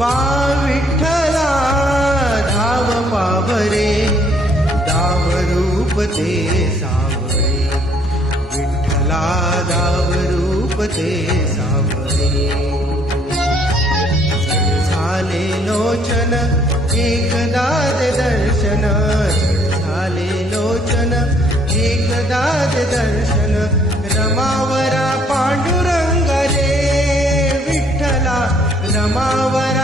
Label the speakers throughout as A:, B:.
A: बा विठ्ठला धाव पावरे दाव रूप ते सावरे. विठ्ठला दाव रूप ते सावरे. झाले लोचन एकदा दर्शन. झाले लोचन एकदा दर्शन. रमावरा पांडुरंग रे. विठ्ठला रमावरा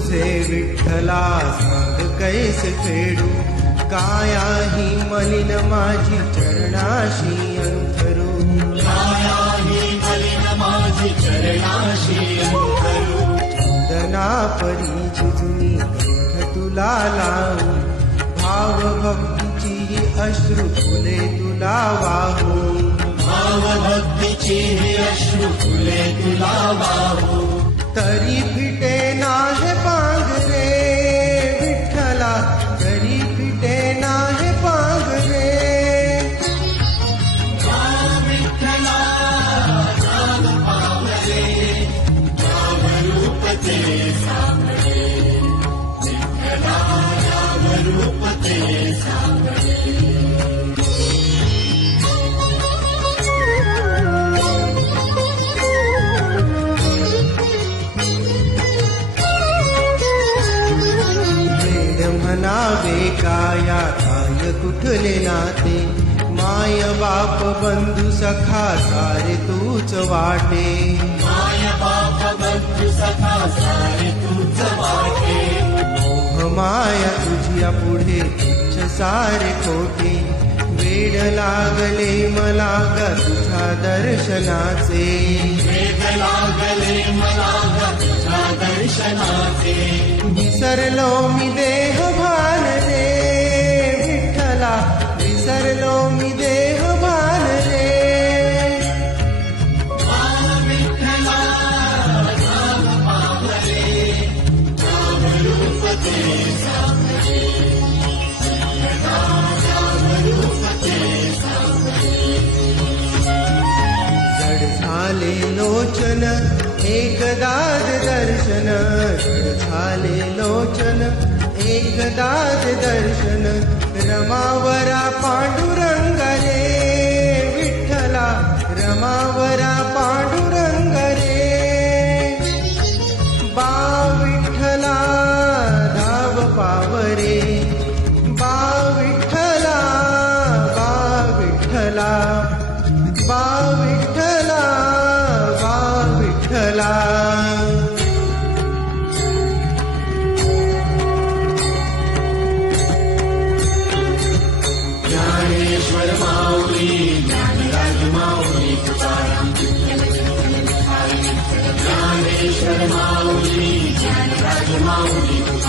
A: तुझे विठ्ठला सांग कैसे फेडू? कायाही मलिन माझी चरणाशी अंतरू चंदना परी कंठ तुला लावू. भाव भक्तीची अश्रू फुले तुला वाहू.
B: भावभक्तीची ही अश्रू फुले तुला वाहू.
A: तरी फिटे म्हणावे काया काय कुठले नाते? माय बाप बंधू सखा सारे तूच वाटे.
B: माय बाप बंधू सखा सारे तूच वाटे.
A: मोह माया तुझ्या पुढे सारे खोटे. वेड लागले मला ग तुझ्या दर्शनाचे.
B: वेद लागले मला ग तुझ्या दर्शनाचे.
A: विसरलो मी देह झाले लोचन एकदाद दर्शन जड झाले लोचन एकदाद दर्शन रमावरा पांडुरंग
B: Matrimony